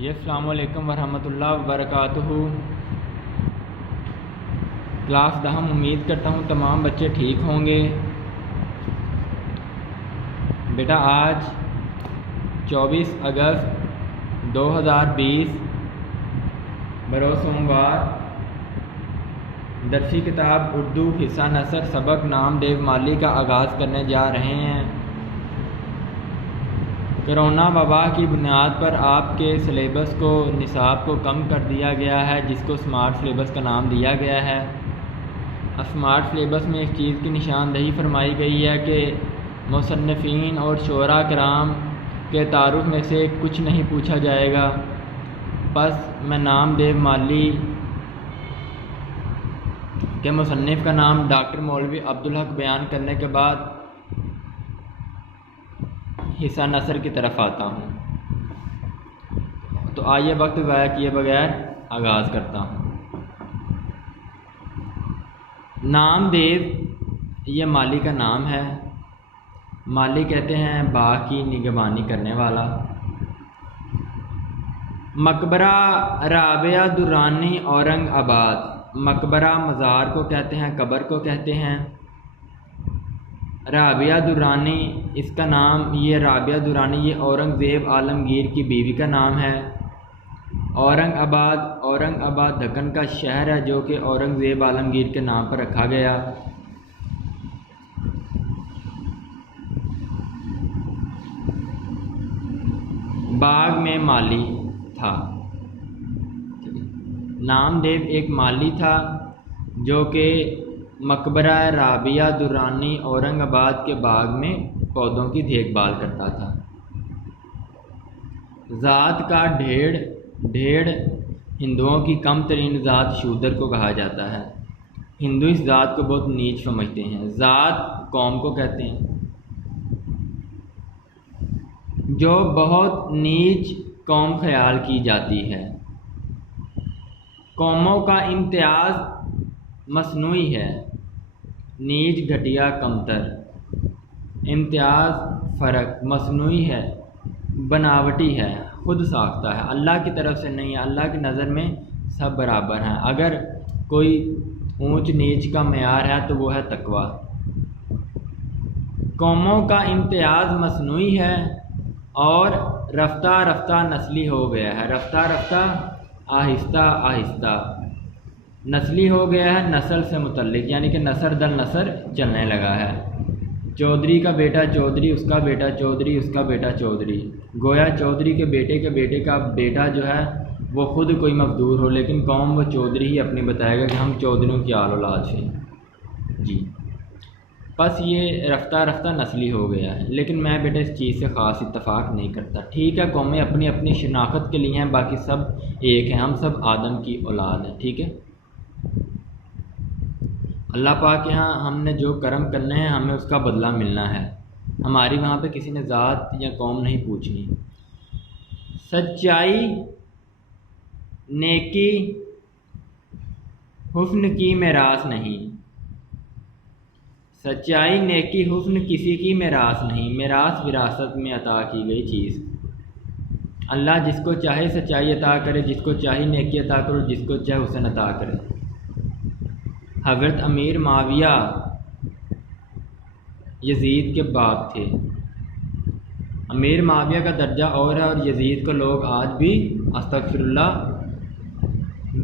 جی السلام علیکم ورحمۃ اللہ وبرکاتہ۔ کلاس دہم امید کرتا ہوں تمام بچے ٹھیک ہوں گے۔ بیٹا آج 24 اگست 2020 بروز سوموار درسی کتاب اردو حصہ نثر سبق نام دیو مالی کا آغاز کرنے جا رہے ہیں۔ کرونا وبا کی بنیاد پر آپ کے سلیبس کو نصاب کو کم کر دیا گیا ہے، جس کو اسمارٹ سلیبس کا نام دیا گیا ہے۔ اسمارٹ سلیبس میں اس چیز کی نشاندہی فرمائی گئی ہے کہ مصنفین اور شعراء کرام کے تعارف میں سے کچھ نہیں پوچھا جائے گا۔ پس میں نام دیو مالی کے مصنف کا نام ڈاکٹر مولوی عبدالحق بیان کرنے کے بعد حصہ نثر کی طرف آتا ہوں۔ تو آئیے وقت ضائع کیے بغیر آغاز کرتا ہوں۔ نام دیو یہ مالی کا نام ہے۔ مالی کہتے ہیں باغ کی نگہبانی کرنے والا۔ مقبرہ رابعہ درانی اورنگ آباد، مقبرہ مزار کو کہتے ہیں، قبر کو کہتے ہیں۔ رابعہ درانی اس کا نام، یہ رابعہ درانی یہ اورنگزیب عالمگیر کی بیوی کا نام ہے۔ اورنگ آباد دکن کا شہر ہے جو کہ اورنگزیب عالمگیر کے نام پر رکھا گیا۔ باغ میں مالی تھا۔ نام دیو ایک مالی تھا جو کہ مقبرہ رابعہ درانی اورنگ آباد کے باغ میں پودوں کی دیکھ بھال کرتا تھا۔ ذات کا ڈھیڑ ہندوؤں کی کم ترین ذات شودر کو کہا جاتا ہے۔ ہندو اس ذات کو بہت نیچ سمجھتے ہیں۔ ذات قوم کو کہتے ہیں جو بہت نیچ قوم خیال کی جاتی ہے۔ قوموں کا امتیاز مصنوعی ہے، نیچ گھٹیا کمتر، امتیاز فرق مصنوعی ہے، بناوٹی ہے، خود ساختہ ہے، اللہ کی طرف سے نہیں ہے۔ اللہ کی نظر میں سب برابر ہیں۔ اگر کوئی اونچ نیچ کا معیار ہے تو وہ ہے تقویٰ۔ قوموں کا امتیاز مصنوعی ہے اور رفتہ رفتہ نسلی ہو گیا ہے۔ رفتہ رفتہ آہستہ آہستہ نسلی ہو گیا ہے، نسل سے متعلق، یعنی کہ نثر در نثر چلنے لگا ہے۔ چودھری کا بیٹا چودھری، اس کا بیٹا چودھری، اس کا بیٹا چودھری، گویا چودھری کے بیٹے کا بیٹا جو ہے وہ خود کوئی مفدور ہو، لیکن قوم وہ چودھری ہی اپنی بتائے گا کہ ہم چودھریوں کی آل اولاد سے جی۔ بس یہ رفتہ رفتہ نسلی ہو گیا ہے، لیکن میں بیٹا اس چیز سے خاص اتفاق نہیں کرتا۔ ٹھیک ہے، قومیں اپنی اپنی شناخت کے لیے ہیں، باقی سب ایک ہیں، ہم سب آدم کی اولاد ہیں۔ ٹھیک ہے، اللہ پاک کے ہاں ہم نے جو کرم کرنے ہیں ہمیں اس کا بدلہ ملنا ہے۔ ہماری وہاں پہ کسی نے ذات یا قوم نہیں پوچھنی۔ سچائی نیکی حسن کی میراث نہیں۔ سچائی نیکی حسن کسی کی میراث نہیں، میراث وراثت میں عطا کی گئی چیز۔ اللہ جس کو چاہے سچائی عطا کرے، جس کو چاہے نیکی عطا کرے، جس کو چاہے حسن عطا کرے۔ حضرت امیر معاویہ یزید کے باپ تھے۔ امیر معاویہ کا درجہ اور ہے، اور یزید کو لوگ آج بھی استغفر اللہ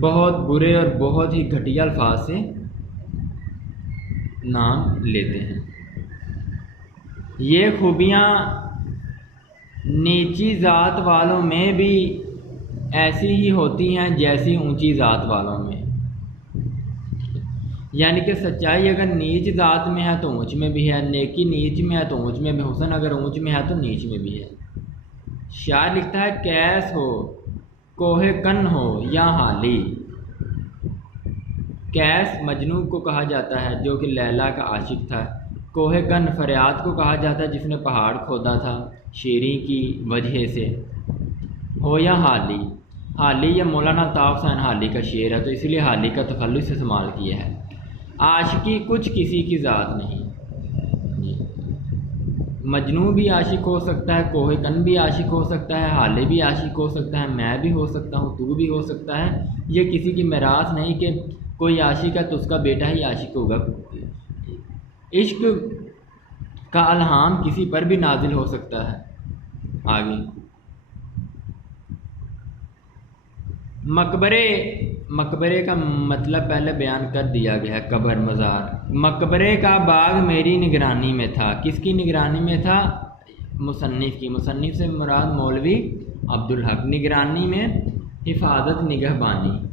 بہت برے اور بہت ہی گھٹیا الفاظ سے نام لیتے ہیں۔ یہ خوبیاں نیچی ذات والوں میں بھی ایسی ہی ہوتی ہیں جیسی اونچی ذات والوں میں، یعنی کہ سچائی اگر نیچ ذات میں ہے تو اونچ میں بھی ہے، نیکی نیچ میں ہے تو اونچ میں بھی، حسن اگر اونچ میں ہے تو نیچ میں بھی ہے۔ شاعر لکھتا ہے کیس ہو کوہ کن ہو یا حالی۔ کیس مجنوں کو کہا جاتا ہے جو کہ لیلا کا عاشق تھا۔ کوہ کن فریاد کو کہا جاتا ہے جس نے پہاڑ کھودا تھا شیریں کی وجہ سے، ہو یا حالی۔ حالی یہ مولانا طاق حسین حالی کا شعر ہے، تو اس لیے حالی کا تخلص استعمال کیا ہے۔ عاشقی کچھ کسی کی ذات نہیں، مجنوں بھی عاشق ہو سکتا ہے، کوہ کن بھی عاشق ہو سکتا ہے، حالے بھی عاشق ہو سکتا ہے، میں بھی ہو سکتا ہوں، تو بھی ہو سکتا ہے۔ یہ کسی کی میراث نہیں کہ کوئی عاشق ہے تو اس کا بیٹا ہی عاشق ہوگا۔ عشق کا الہام کسی پر بھی نازل ہو سکتا ہے۔ آگے مقبرے کا مطلب پہلے بیان کر دیا گیا ہے، قبر، مزار۔ مقبرے کا باغ میری نگرانی میں تھا۔ کس کی نگرانی میں تھا؟ مصنف کی۔ مصنف سے مراد مولوی عبدالحق۔ نگرانی میں حفاظت، نگہبانی۔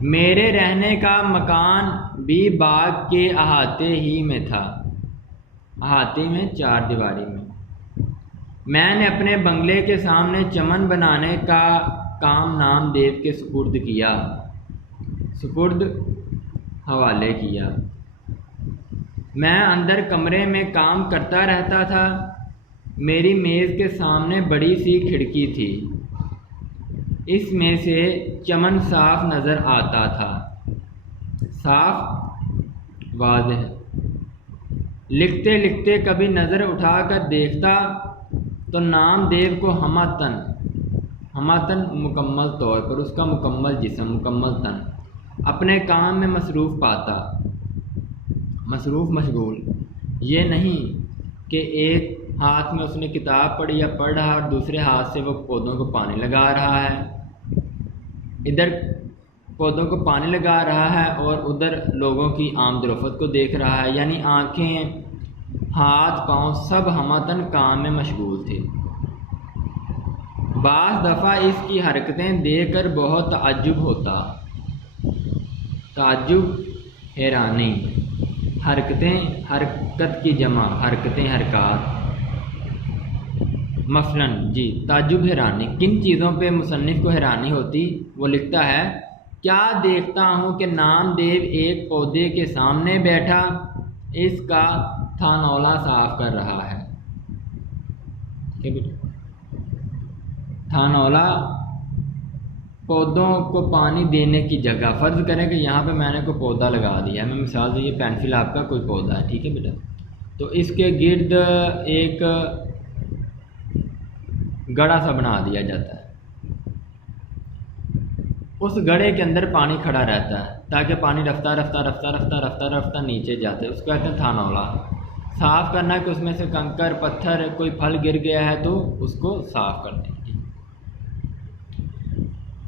میرے رہنے کا مکان بھی باغ کے احاطے ہی میں تھا، احاطے میں، چار دیواری میں۔ میں نے اپنے بنگلے کے سامنے چمن بنانے کا کام نام دیو کے سپرد کیا، سپرد حوالے کیا۔ میں اندر کمرے میں کام کرتا رہتا تھا۔ میری میز کے سامنے بڑی سی کھڑکی تھی، اس میں سے چمن صاف نظر آتا تھا، صاف، واضح۔ لکھتے لکھتے کبھی نظر اٹھا کر دیکھتا تو نام دیو کو ہماتن مکمل طور پر، اس کا مکمل جسم، مکمل تن، اپنے کام میں مصروف پاتا۔ مصروف، مشغول، یہ نہیں کہ ایک ہاتھ میں اس نے کتاب پڑھی یا پڑھ رہا اور دوسرے ہاتھ سے وہ پودوں کو پانی لگا رہا ہے۔ ادھر پودوں کو پانی لگا رہا ہے اور ادھر لوگوں کی آمد و رفت کو دیکھ رہا ہے، یعنی آنکھیں، ہاتھ، پاؤں سب ہماتن کام میں مشغول تھے۔ بعض دفعہ اس کی حرکتیں دیکھ کر بہت تعجب ہوتا۔ تعجب، حیرانی۔ حرکتیں، حرکت کی جمع، حرکتیں، حرکات۔ مثلاً تعجب، حیرانی۔ کن چیزوں پہ مصنف کو حیرانی ہوتی؟ وہ لکھتا ہے، کیا دیکھتا ہوں کہ نام دیو ایک پودے کے سامنے بیٹھا اس کا تھانولا صاف کر رہا ہے۔ تھانولا، پودوں کو پانی دینے کی جگہ۔ فرض کریں کہ یہاں پہ میں نے کوئی پودا لگا دیا ہے، میں مثال دی، یہ پینسل آپ کا کوئی پودا ہے، ٹھیک ہے بیٹا، تو اس کے گرد ایک گڑھا سا بنا دیا جاتا ہے۔ اس گڑھے کے اندر پانی کھڑا رہتا ہے تاکہ پانی رفتہ نیچے جاتے، اس کو کہتے ہیں تھانولا۔ صاف کرنا کہ اس میں سے کنکر، پتھر، کوئی پھل گر گیا ہے تو اس کو صاف کرتے ہیں۔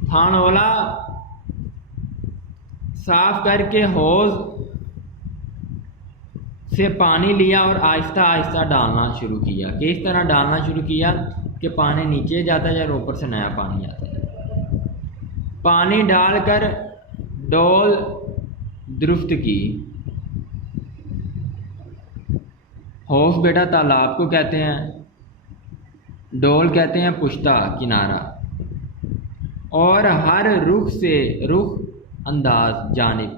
تھانولا صاف کر کے حوض سے پانی لیا اور آہستہ آہستہ ڈالنا شروع کیا۔ کہ اس طرح ڈالنا شروع کیا کہ پانی نیچے جاتا ہے اور اوپر سے نیا پانی آتا ہے۔ پانی ڈال کر ڈول درست کی۔ حوض بیٹا تالاب کو کہتے ہیں، ڈول کہتے ہیں پشتہ، کنارہ، اور ہر رخ سے، رخ، انداز، جانب،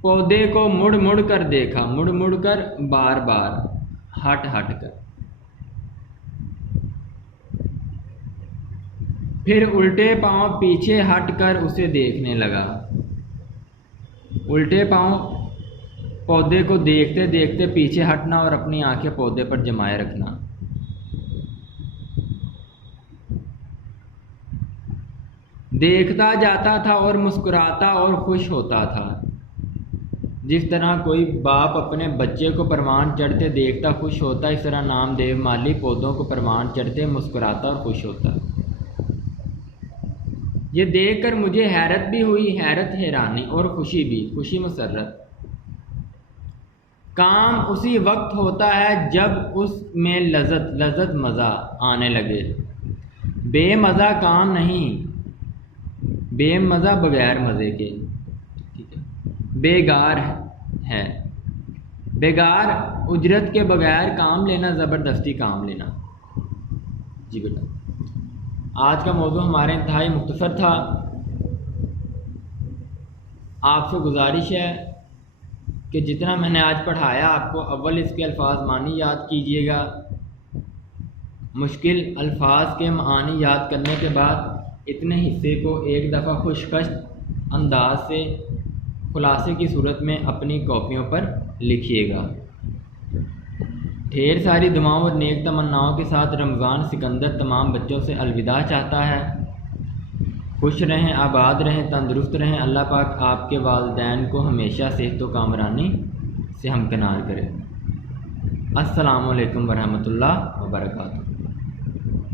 پودے کو مڑ مڑ کر دیکھا، مڑ مڑ کر، بار بار، ہٹ ہٹ کر۔ پھر الٹے پاؤں پیچھے ہٹ کر اسے دیکھنے لگا۔ الٹے پاؤں پودے کو دیکھتے دیکھتے پیچھے ہٹنا اور اپنی آنکھیں پودے پر جمائے رکھنا۔ دیکھتا جاتا تھا اور مسکراتا اور خوش ہوتا تھا، جس طرح کوئی باپ اپنے بچے کو پروان چڑھتے دیکھتا خوش ہوتا، اس طرح نام دیو مالی پودوں کو پروان چڑھتے مسکراتا اور خوش ہوتا۔ یہ دیکھ کر مجھے حیرت بھی ہوئی، حیرت، حیرانی، اور خوشی بھی، خوشی، مسرت۔ کام اسی وقت ہوتا ہے جب اس میں لذت، مزہ آنے لگے۔ بے مزہ کام نہیں، بے مزہ بغیر مزے کے، بیگار ہے، بیگار، اجرت کے بغیر کام لینا، زبردستی کام لینا۔ جی بیٹا، آج کا موضوع ہمارے انتہائی مختصر تھا۔ آپ سے گزارش ہے کہ جتنا میں نے آج پڑھایا آپ کو، اول اس کے الفاظ معنی یاد کیجئے گا۔ مشکل الفاظ کے معانی یاد کرنے کے بعد اتنے حصے کو ایک دفعہ خشکش انداز سے، خلاصے کی صورت میں اپنی کاپیوں پر لکھیے گا۔ ڈھیر ساری دعاؤں اور نیک تمناؤں کے ساتھ رمضان سکندر تمام بچوں سے الوداع چاہتا ہے۔ خوش رہیں، آباد رہیں، تندرست رہیں۔ اللہ پاک آپ کے والدین کو ہمیشہ صحت و کامرانی سے ہمکنار کرے۔ السلام علیکم ورحمۃ اللہ وبرکاتہ۔